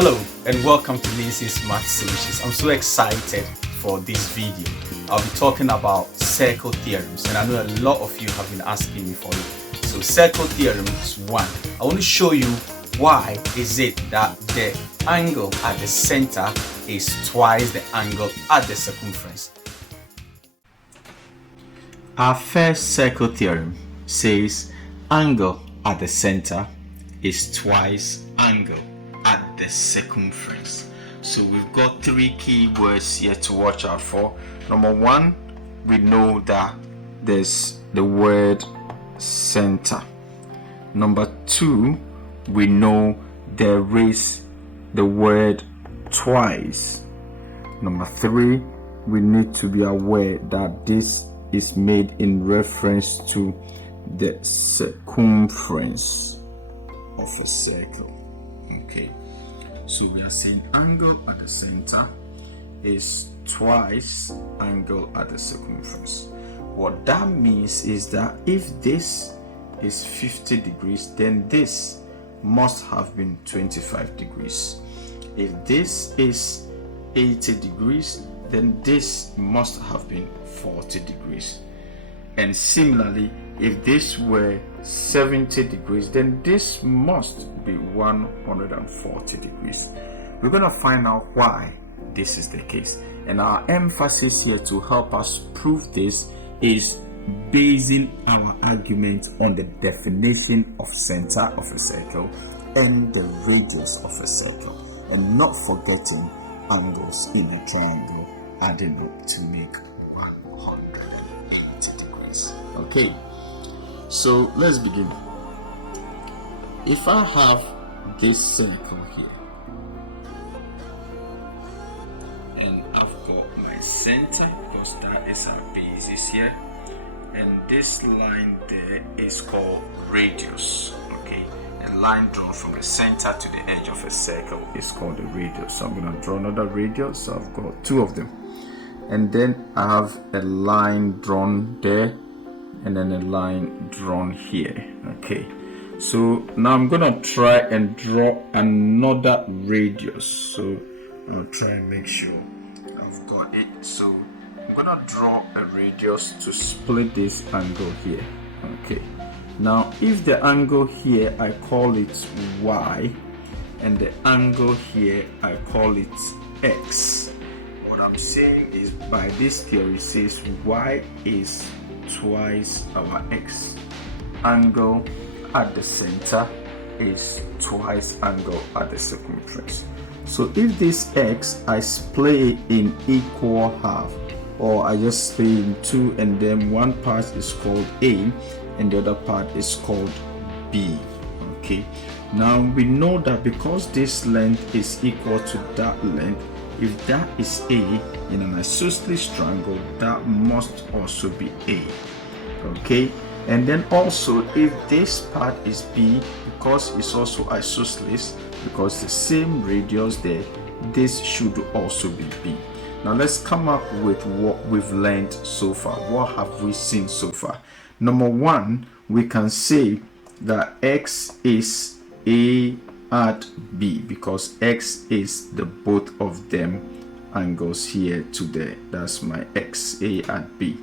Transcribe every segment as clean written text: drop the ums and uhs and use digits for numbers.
Hello and welcome to Ninson's Math Solutions. I'm so excited for this video. I'll be talking about circle theorems, and I know a lot of you have been asking me for it. So circle theorem is one. I want to show you why is it that the angle at the center is twice the angle at the circumference. Our first circle theorem says angle at the center is twice angle at the circumference. So we've got three key words here to watch out for. Number one, we know that there's the word center. Number two, we know there is the word twice. Number three, we need to be aware that this is made in reference to the circumference of a circle. Okay, so we are saying angle at the center is twice angle at the circumference. What that means is that if this is 50 degrees, then this must have been 25 degrees. If this is 80 degrees, then this must have been 40 degrees. And similarly, if this were 70 degrees, then this must be 140 degrees. We're going to find out why this is the case. And our emphasis here to help us prove this is basing our argument on the definition of center of a circle and the radius of a circle, and not forgetting angles in a triangle adding up to make 180 degrees. Okay, so let's begin. If I have this circle here and I've got my center, because that is our basis here, and this line there is called radius. Okay, a line drawn from the center to the edge of a circle is called the radius. So I'm going to draw another radius. So I've got two of them, and then I have a line drawn there and then a line drawn here. Okay, so now I'm going to try and draw another radius. So I'll try and make sure I've got it. So I'm gonna draw a radius to split this angle here. Okay, now if the angle here I call it y and the angle here I call it x, what I'm saying is, by this theory says y is twice our x, angle at the center is twice angle at the circumference. So if this x I split in equal half, or I just split in two, and then one part is called A and the other part is called B. Okay, now we know that because this length is equal to that length, if that is A in an isosceles triangle, that must also be A. Okay, and then also if this part is B, because it's also isosceles, because the same radius there, this should also be B. Now let's come up with what we've learned so far. What have we seen so far? Number one, we can say that x is A at B, because x is the both of them angles here to there. That's my x, A at B.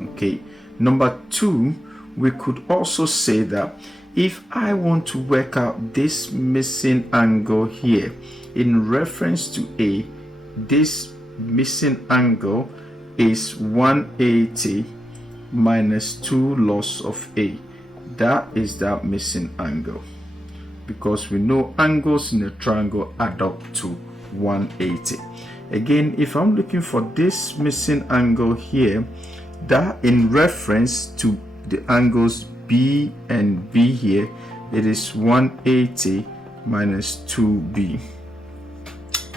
Okay, number two, we could also say that if I want to work out this missing angle here in reference to A, this missing angle is 180 minus 2 loss of A. That is that missing angle, because we know angles in a triangle add up to 180. Again, if I'm looking for this missing angle here, that in reference to the angles B and B here, it is 180 minus 2B.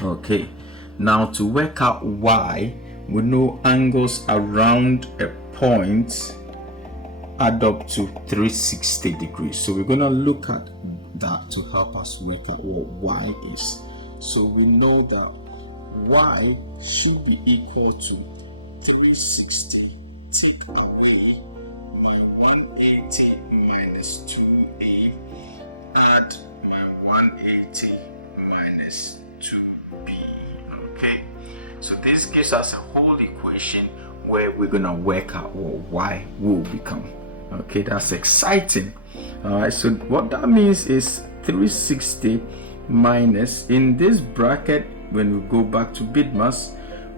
Okay, now to work out y, we know angles around a point add up to 360 degrees. So we're going to look at that to help us work out what y is. So we know that y should be equal to 360. Take away my 180 minus 2a, add my 180 minus gives us a whole equation where we're gonna work out what y will become. Okay, that's exciting. All right, so what that means is 360 minus, in this bracket, when we go back to BIDMAS,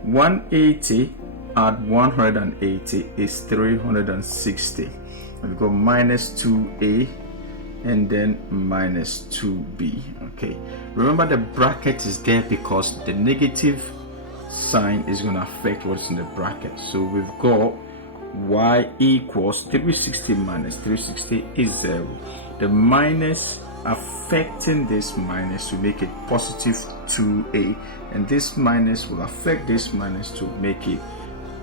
180 add 180 is 360. We've got minus 2a and then minus 2b. Okay, remember the bracket is there because the negative sign is going to affect what's in the bracket. So we've got y equals 360 minus 360 is 0. The minus affecting this minus to make it positive 2a, and this minus will affect this minus to make it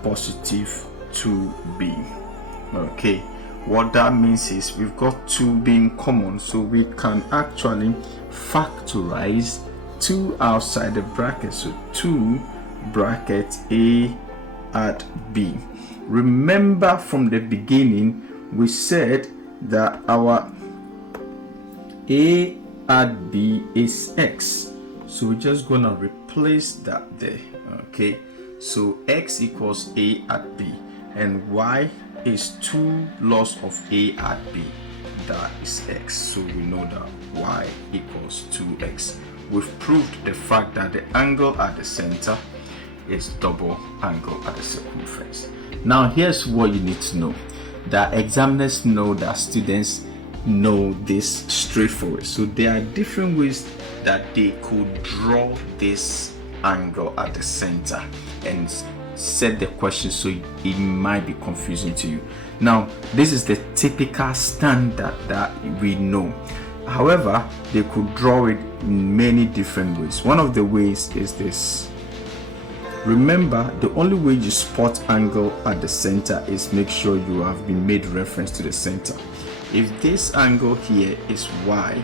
positive 2b. Okay, what that means is we've got 2 being common, so we can actually factorize 2 outside the bracket. So 2 bracket a at b. Remember from the beginning we said that our a at b is x, so we're just gonna replace that there. Okay, so x equals a at b and y is 2 loss of a at b, that is x, so we know that y equals 2x. We've proved the fact that the angle at the center is double angle at the circumference. Now here's what you need to know, that examiners know that students know this straightforward, so there are different ways that they could draw this angle at the center and set the question, so it might be confusing to you. Now this is the typical standard that we know. However, they could draw it in many different ways. One of the ways is this. Remember, the only way you spot angle at the center is make sure you have been made reference to the center. If this angle here is y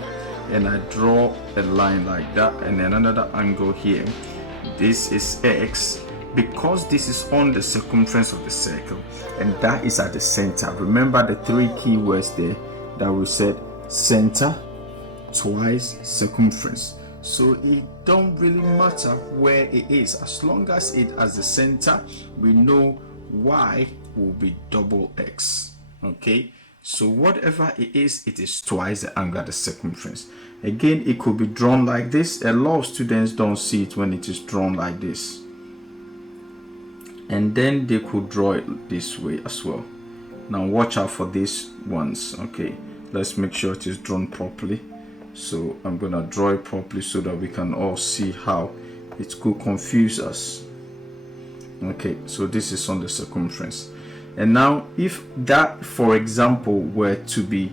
and I draw a line like that, and then another angle here, this is x, because this is on the circumference of the circle and that is at the center. Remember the 3 keywords there that we said: center, twice, circumference. So it don't really matter where it is, as long as it has the center, we know y will be double x. Okay, so whatever it is twice the angle at the circumference. Again, it could be drawn like this. A lot of students don't see it when it is drawn like this, and then they could draw it this way as well. Now watch out for these ones. Okay, let's make sure it is drawn properly. So I'm gonna draw it properly so that we can all see how it could confuse us. Okay, so this is on the circumference, and now if that, for example, were to be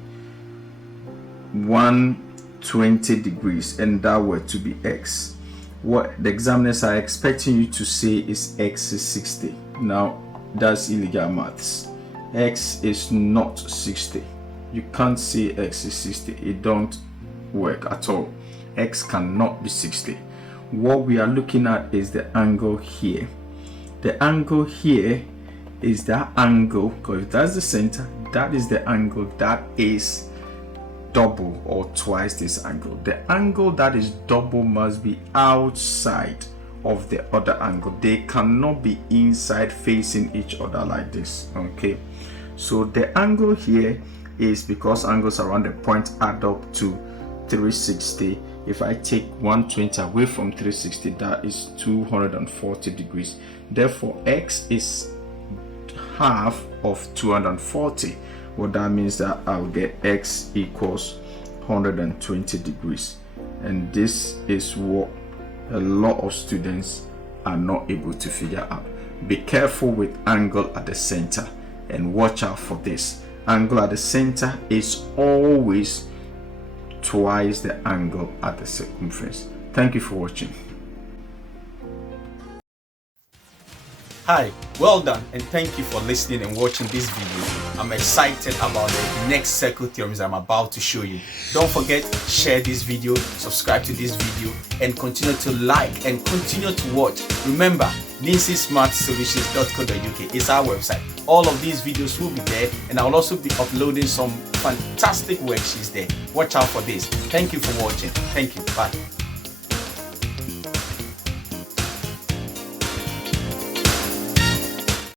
120 degrees and that were to be x, what the examiners are expecting you to say is x is 60. Now that's illegal maths. X is not 60. You can't say x is 60. It don't work at all. X cannot be 60. What we are looking at is the angle here. The angle here is that angle, because if that's the center, that is the angle that is double or twice this angle. The angle that is double must be outside of the other angle. They cannot be inside facing each other like this. Okay, so the angle here is, because angles around the point add up to 360. If I take 120 away from 360, that is 240 degrees. Therefore x is half of 240. What that means that I'll get x equals 120 degrees, and this is what a lot of students are not able to figure out. Be careful with angle at the center and watch out for this. Angle at the center is always twice the angle at the circumference. Thank you for watching. Hi, well done, and thank you for listening and watching this video. I'm excited about the next circle theorems I'm about to show you. Don't forget, share this video, subscribe to this video, and continue to like and continue to watch. Remember, ninsonsmartsolutions.co.uk is our website. All of these videos will be there, and I'll also be uploading some fantastic worksheets there. Watch out for this. Thank you for watching. Thank you. Bye.